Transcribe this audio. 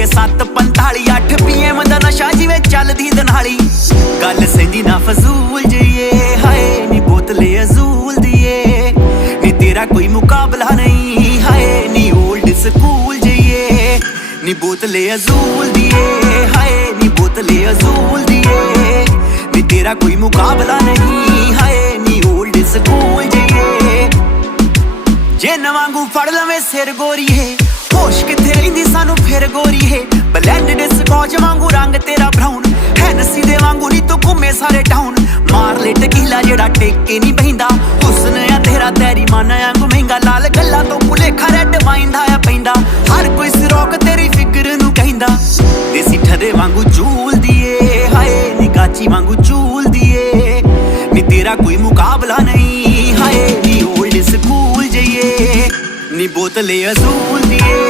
ਦੇ 7:45 8 PM ਦਾ ਨਸ਼ਾ ਜਿਵੇਂ ਚੱਲਦੀ ਦਨਾਲੀ। ਗੱਲ ਸੈਂਦੀ ਨਾ ਫਜ਼ੂਲ ਜਈਏ ਹਾਏ ਨੀ ਬੋਤਲੇ ਅਜ਼ੂਲ ਦੀਏ ਨੀ ਤੇਰਾ ਕੋਈ ਮੁਕਾਬਲਾ ਨਹੀਂ ਹਾਏ ਨੀ ਓਲਡ ਸਕੂਲ ਜਈਏ ਨੀ ਬੋਤਲੇ ਅਜ਼ੂਲ ਦੀਏ ਹਾਏ ਨੀ ਬੋਤਲੇ ਅਜ਼ੂਲ ਦੀਏ ਨੀ ਤੇਰਾ ਕੋਈ ਮੁਕਾਬਲਾ ਨਹੀਂ ਹਾਏ ਨੀ ਓਲਡ ਸਕੂਲ ਜਈਏ। ਜੇ ਨਵਾਂਗੂ ਫੜ ਲਵੇਂ ਸਿਰ ਗੋਰੀਏ ਹੋਸ਼ ਕਿੱਥੇ ਰਹਿੰਦੀ ਸਾਨੂੰ ਫਿਰ ਗੋਰੀਏ। ਬਲੈਂਡਡ ਸਕੌਚ ਵਾਂਗੂ ਰੰਗ ਤੇਰਾ ਬਰਾਊਨ ਹੈਨਸੀ ਦੇ ਵਾਂਗੂ ਨੀ ਤੂੰ ਘੁੰਮੇ ਸਾਰੇ ਟਾਊਨ। ਮਾਰ ਲੈ ਟਕੀਲਾ ਜਿਹੜਾ ਟੇਕੇ ਨਹੀਂ ਬਹਿੰਦਾ ਹੁਸਨ ਆ ਤੇਰਾ ਤੇਰੀ ਮਨ ਵਾਂਗੂ ਮਹਿੰਗਾ। ਲਾਲ ਗੱਲਾਂ ਤੋਂ ਭੁਲੇਖਾ ਰੈੱਡ ਵਾਈਨ ਦਾ ਪੈਂਦਾ ਹਰ ਕੋਈ ਸਿਰੋਕ ਤੇਰੀ ਫਿਕਰ ਨੂੰ ਕਹਿੰਦਾ। ਦੇਸੀ ਠਰੇ ਵਾਂਗੂ ਝੂਲਦੀ ਏ ਹਾਏ ਨੀ ਗਾਚੀ ਵਾਂਗੂ ਝੂਲਦੀ ਏ ਨੀ ਤੇਰਾ ਕੋਈ ਮੁਕਾਬਲਾ ਨਹੀਂ ਹਾਏ ਨੀ ਓਲਡ ਸਕੂਲ ਜਈਏ ਨੀ ਬੋਤਲੇ ਅਜ਼ੂਲ ਦੀਏ